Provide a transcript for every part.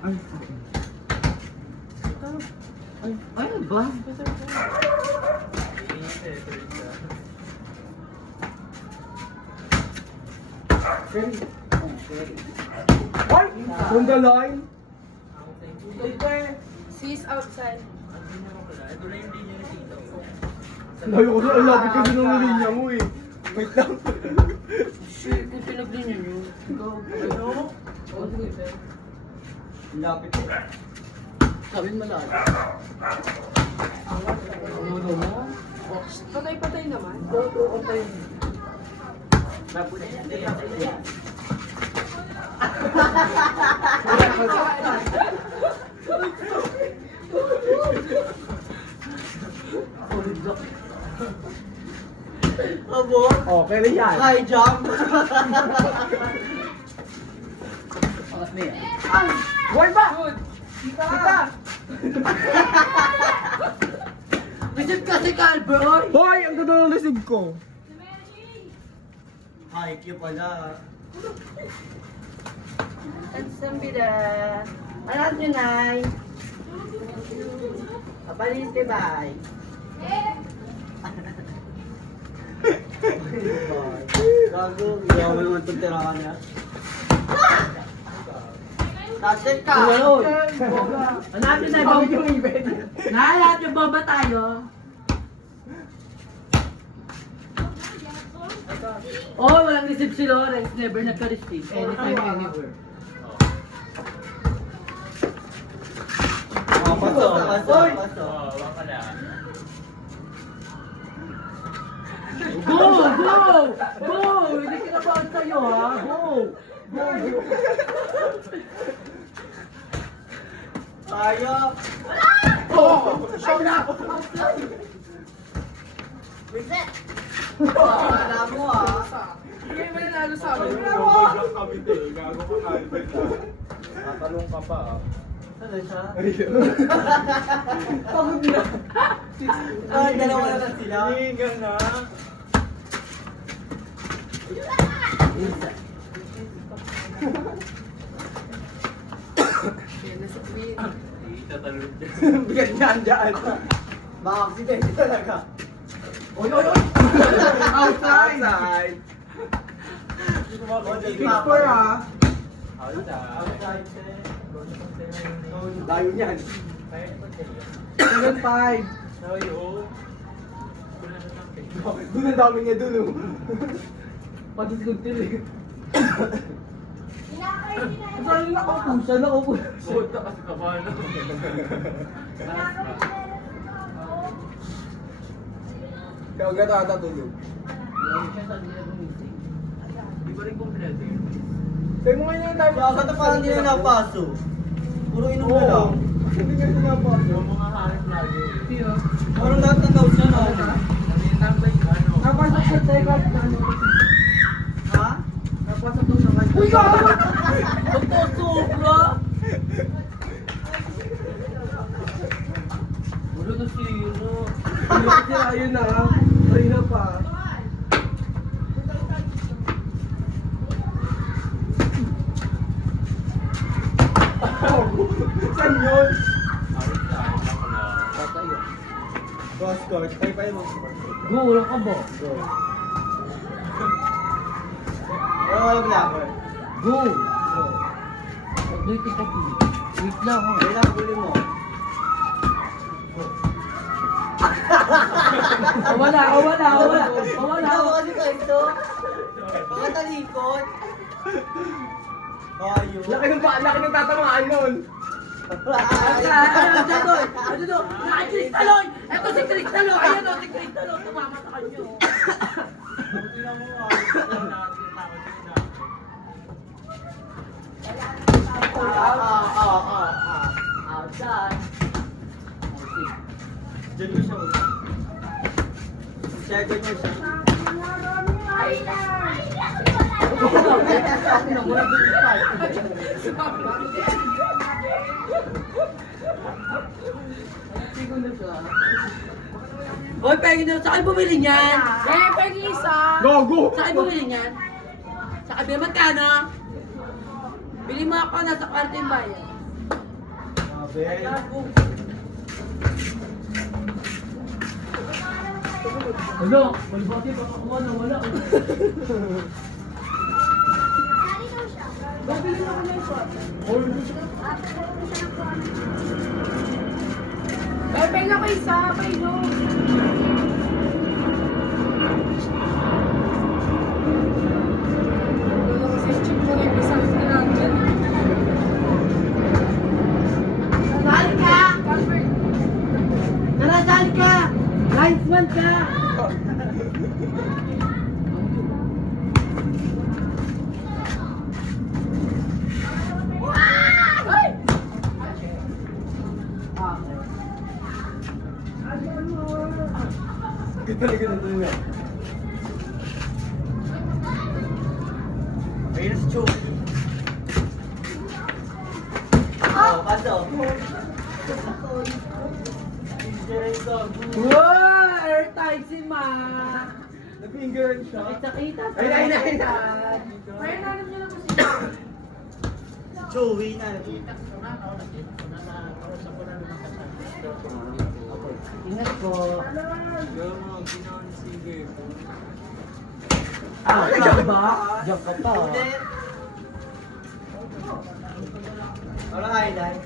Ay, ay, ano ba? Ay! On the line! Sis outside. Layo ko na, ang lapit kasi ng linya mo eh. Wait lang. Shit, kung pinaglinya nyo. Ano? O, sige. Lapit eh. Sabi mo lang. Ano mo? Patay-patay naman. Oo, patay. Abo? Oh, kaya yan. High jump? Boy ba? Kita! Visit kasi Calbroy! Hoy! Ang ganda ng lisig ko. High Q pala. Sambida. Alam nyo, Nay. Kapaliste, bye. Gago, iyaw mo naman itong tirahan niya. Nasir ka! Hanapin na yung bomba. Nahalap yung bomba tayo. Oh, walang receive si Lawrence. Never nagka-receive. Anytime, anywhere. Oh, paso, paso, paso. Go! Go! Go! Hindi kinabahan sa'yo, ha? Go! Go! Tayo! Siya na! Reset! Wala mo ah! Hindi mo nanalo sa amin. Tatalong ka pa ah. Ano siya? Pagod na. Ay, dalawa na lang sila. Hinihingal na. Yan na si Queen. Bigat niya andyan. Baka aksidente talaga. Oy, oy, oy! Outside! Outside! Picture ah! Outside, sir. Layo niyan. 7-5. Doon ang dami niya doon oh. Pati si Kuntil eh. Saan yung nakaupo? Saan nakaupo? Puta kasi kabalo. Kaya huwag na tatulog. Di ba rin kumpleto yun? Kaya mo ngayon yung time. Bakit na parang hindi na napaso? Puro inom na lang. Hindi nga ito napasok. Yung mga hanip lagi. Parang lahat ng tao siya no? Naninambay ka, no? Napasok sa taybat na. Ha? Napasok doon sa kanya. Uy, gawa! Magpasubra! Ulo na sino. Kasi ayun na. Ay na pa. Saan yun? Boss court, ay pa mo. Go, walang ka ba? Pero walang vlogger. Go! Wait, wait lang ha. Wala, huli mo. Wala. Ano mo kasi kwento? Pagkatalikod. Ayun. Laki ng tatamaan nun. Ano doon? Nakakristalon! Ito si Cristalo! Ayan o, si Cristalo! Tumama sa kanyo. Tingnan mo, natin yung tao Outside. Diyan mo siya. Second niya siya. Hoy, pegi na. Saan bumili niyan? Eh, pegi isa. Go, go! Saan bumili niyan? Sa kabila magkano? Bili mo ako na sa kwarto yung bayan. Grabe. Ano? Malibati baka kuha na wala. Babili ako ng shot. Bebel ako isa, kayo. Wala kasi chip ko rin, isang tinanggal. Nasali ka! Calvert. Nasali ka! Linesman ka! Ay! Good talaga na doon na. Ayun si Chu. Oh, paso. Wow! Airtime si Ma! Nag-fingeran siya. Kita-kita sa Ayun, ayun, ayun. Kaya nalam niyo lang kasi. Chewy na. Ingat po. Gama, sige. Ah, diyan ba? Diyan ka pa. Ulit. Wala highlight.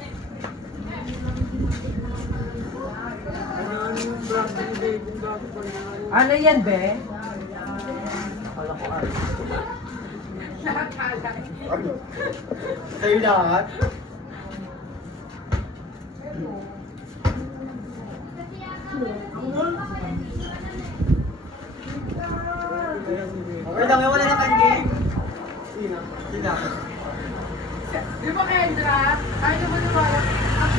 Ano yan, be? Akala ko ano. Sa'yo lahat. Okay lang, wala na kang game. Sina. Di ba Kendra? Ayaw naman wala. Ang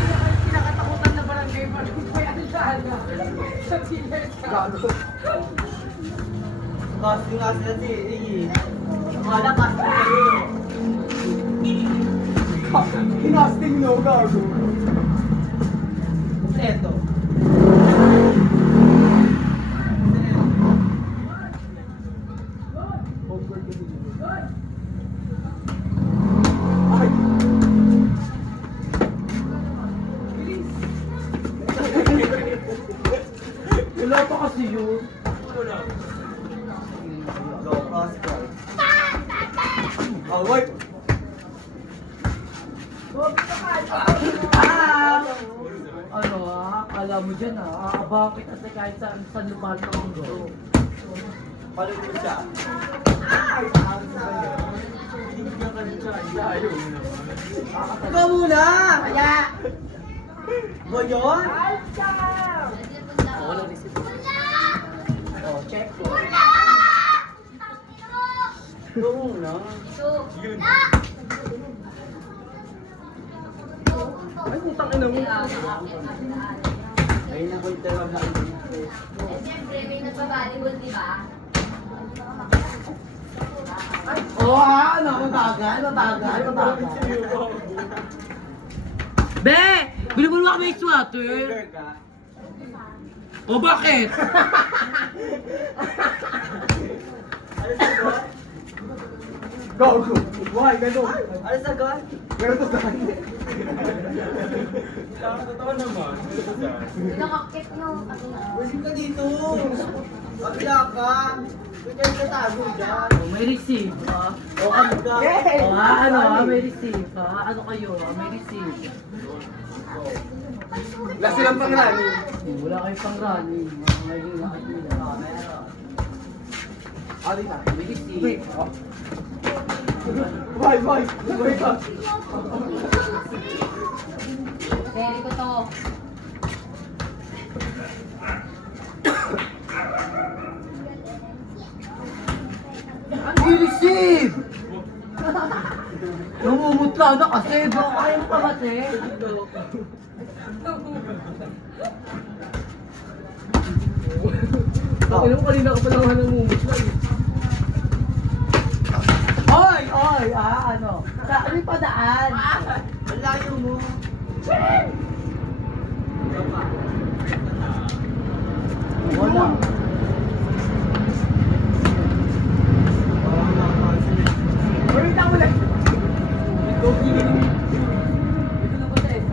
kinakatakutan na barangay pa rin po yan sana. Sa killer ka. Gago. Casting nga sila si Iggy. Akala casting kayo. Kinasting no, gago. Kompleto. Ay! Wala pa kasi yun. Low pass guy. Oh, wait. Ah! Ano akala mo dyan bakit kasi kahit saan lumal ka ang go. Palugod siya. Ikaw muna! Kaya! Ba yun? Oh, check ko. Ikaw muna. Ay, putang ina mo. Ayun ako yung talaga na Siyempre, may nagbabalibol, di ba? Ano? Mabagal. Be! Bilibol mo kami yung sweater. Trigger ka. O bakit? Ano sagot? Gago. Why? Gago. Ano sagot? Meron to saan. Totoo naman. Nakakit nyo. Busing ka dito. Pagla ka. Pwede ka tago dyan. May receive. O ano ka? May receive. Ano kayo? May receive. Wala silang pangrani. Wala kayong pang running. Magiging lahat nila. Adi na. May receive. Wait. Why? Wait ka. Very ko to. May receive! Namumutla na kasi. Baka kayo pamati. Ilang kanina ka pa lang hanang mumutla eh. Oy! Ano? Ano yung padaan? Ang layo mo. Wala. Wait lang ulit. Dito na ba tayo?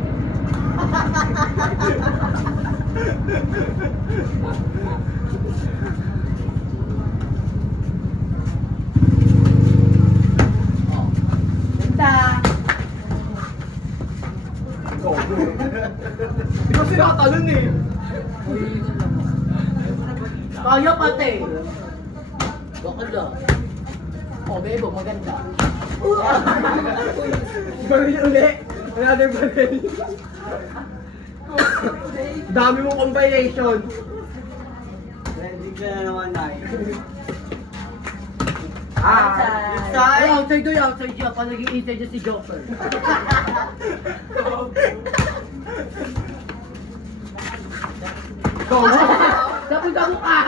Oh. Ganda. Di ba sila katalon eh? Kaya pati. Bakit lang? Oh, bebo, maganda. Baril uli. Another baril. Dami mong combination. Ready ka na naman, Nay. Ay, outside doon, outside siya. Pag naging inside niya si Joker. Go! Tapos ako ka!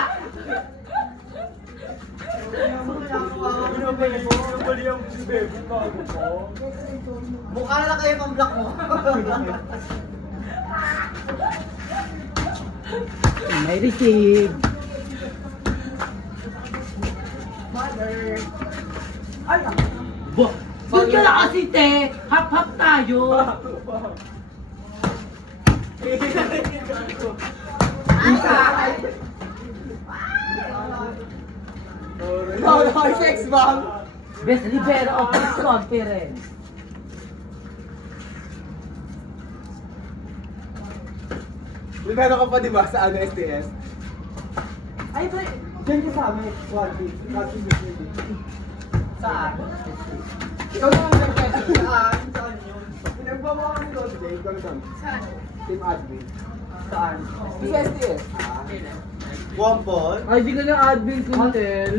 Mukha na lang kayo pang block mo. May receive. Bo! Doon ka na kasi, te! Hap-hap tayo! No, sex bomb! Best libero of this conference. Libero ka pa di ba sa ano STS? Ay, pre, dyan ka sa amin. Saan? Ikaw na ang nag-question. Saan? Saan yun? Pinagbawa kami doon today. Ikaw doon. Saan? Team admin. Saan? Sa STS. Wampol? Ay, di ka na admin Kuntel.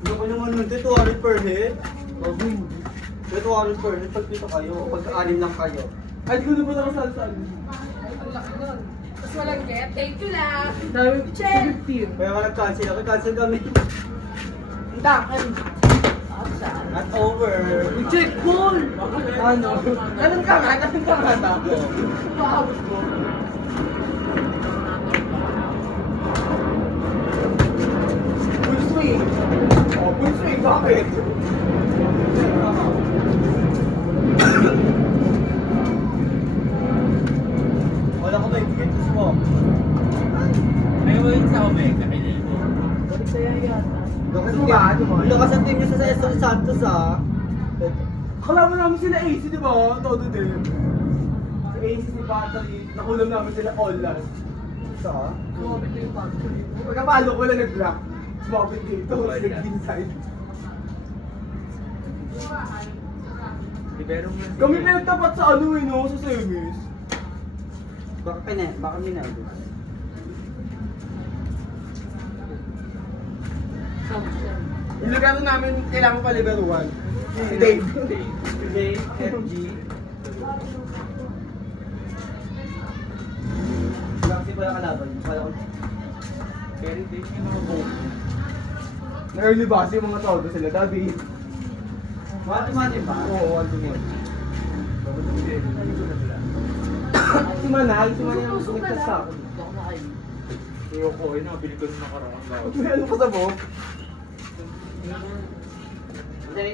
Hindi ko naman nun, 200 per head. 200 per head, pag dito kayo, pag-anim lang kayo. Ay, di ko na pala kasal-sal. Ang laki nun. Tapos walang get. Thank you lang. Sabi, Chen! 15. Kaya nga nag-cancel ako, cancel kami. Ita, ay, Not over. Check ball! ano? Ganun ka nga, ganun ka nga ta. Paabot ko. Full swing. Oh, full swing, bakit? Wala ko may bigay to mo. Ay, mo yun sa Omega, kailan ko. Lakas Ano ba? Ano ba? Lakas ang team niyo sa Esther Santos ah. Akala mo namin sila AC, di ba? Todo din. Si AC, si Battery, nakulam namin sila all last. Saan? Sumabit yung factory. Pagkapalo ko lang nag-block. Sumabit dito, nag-inside. Libero mo Kami pinagtapat sa ano eh, no? Sa service. Baka minado. Yung libero namin, kailangan pa libero 1. Si Dave. Today, FG. Kasi pala kalaban. Kala ko. Very big yung mga boat. Na-early base yung mga todo sila, Dabi. Mati-mati ba? Oo, 1 to 1. Si Manal yung nagtas sa akin. Ayoko, ay nabili ko nung nakaraan. Ano pa sa mo? Hindi.